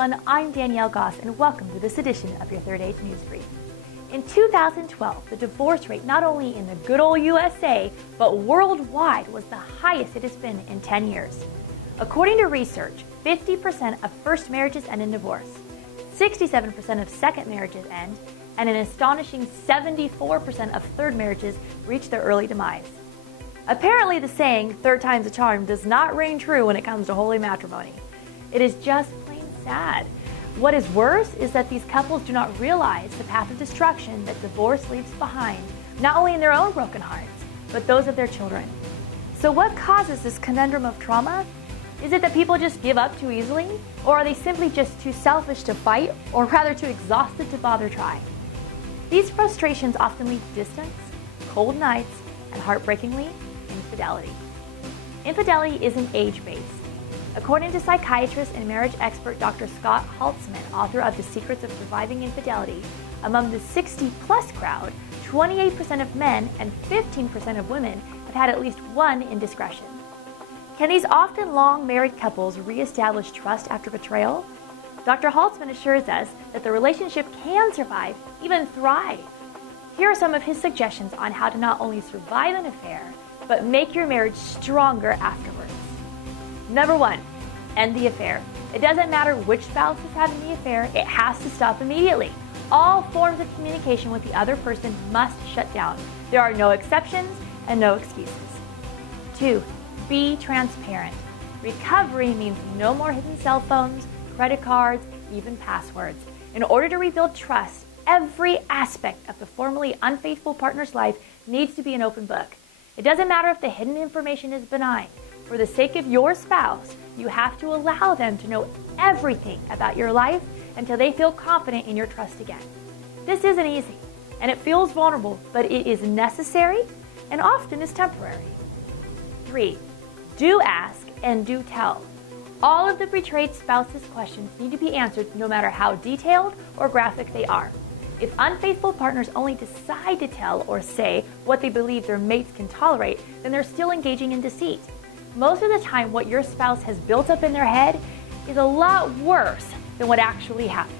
everyone, I'm Danielle Goss and welcome to this edition of your Third Age News Brief. In 2012, the divorce rate not only in the good old USA, but worldwide was the highest it has been in 10 years. According to research, 50% of first marriages end in divorce, 67% of second marriages end, and an astonishing 74% of third marriages reach their early demise. Apparently the saying, third time's a charm, does not ring true when it comes to holy matrimony. It is just plain sad. What is worse is that these couples do not realize the path of destruction that divorce leaves behind, not only in their own broken hearts, but those of their children. So what causes this conundrum of trauma? Is it that people just give up too easily? Or are they simply just too selfish to fight, or rather too exhausted to bother trying? These frustrations often lead to distance, cold nights, and heartbreakingly, infidelity. Infidelity isn't age-based. According to psychiatrist and marriage expert Dr. Scott Haltzman, author of The Secrets of Surviving Infidelity, among the 60-plus crowd, 28% of men and 15% of women have had at least one indiscretion. Can these often long married couples reestablish trust after betrayal? Dr. Haltzman assures us that the relationship can survive, even thrive. Here are some of his suggestions on how to not only survive an affair, but make your marriage stronger afterwards. Number 1, end the affair. It doesn't matter which spouse is having the affair, it has to stop immediately. All forms of communication with the other person must shut down. There are no exceptions and no excuses. 2, be transparent. Recovery means no more hidden cell phones, credit cards, even passwords. In order to rebuild trust, every aspect of the formerly unfaithful partner's life needs to be an open book. It doesn't matter if the hidden information is benign. For the sake of your spouse, you have to allow them to know everything about your life until they feel confident in your trust again. This isn't easy, and it feels vulnerable, but it is necessary and often is temporary. 3, do ask and do tell. All of the betrayed spouse's questions need to be answered no matter how detailed or graphic they are. If unfaithful partners only decide to tell or say what they believe their mates can tolerate, then they're still engaging in deceit. Most of the time, what your spouse has built up in their head is a lot worse than what actually happened.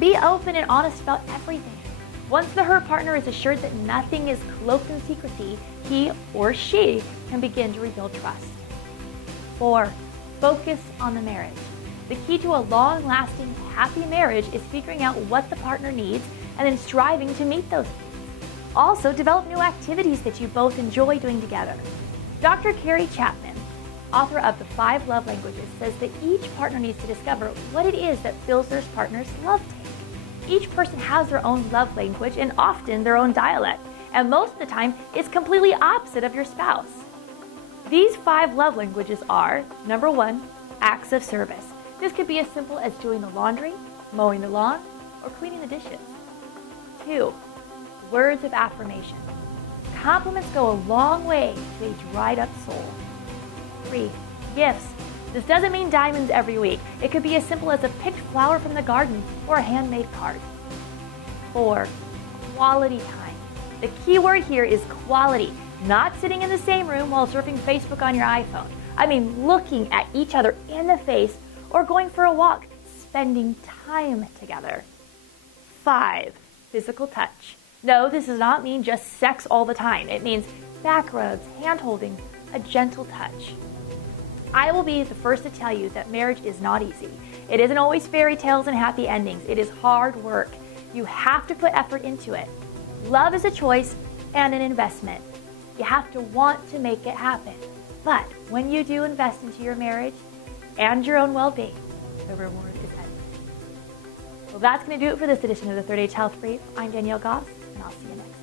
Be open and honest about everything. Once the hurt partner is assured that nothing is cloaked in secrecy, he or she can begin to rebuild trust. 4, focus on the marriage. The key to a long-lasting, happy marriage is figuring out what the partner needs and then striving to meet those needs. Also, develop new activities that you both enjoy doing together. Dr. Carrie Chapman, author of The 5 Love Languages, says that each partner needs to discover what it is that fills their partner's love tank. Each person has their own love language and often their own dialect, and most of the time it's completely opposite of your spouse. These 5 love languages are, number 1, acts of service. This could be as simple as doing the laundry, mowing the lawn, or cleaning the dishes. 2, words of affirmation. Compliments go a long way to a dried up soul. 3, gifts. This doesn't mean diamonds every week. It could be as simple as a picked flower from the garden or a handmade card. 4, quality time. The key word here is quality, not sitting in the same room while surfing Facebook on your iPhone. I mean looking at each other in the face or going for a walk, spending time together. 5, physical touch. No, this does not mean just sex all the time. It means back rubs, hand holding, a gentle touch. I will be the first to tell you that marriage is not easy. It isn't always fairy tales and happy endings. It is hard work. You have to put effort into it. Love is a choice and an investment. You have to want to make it happen. But when you do invest into your marriage and your own well-being, the reward is endless. Well, that's going to do it for this edition of the Third Age Health Brief. I'm Danielle Goss, and I'll see you next time.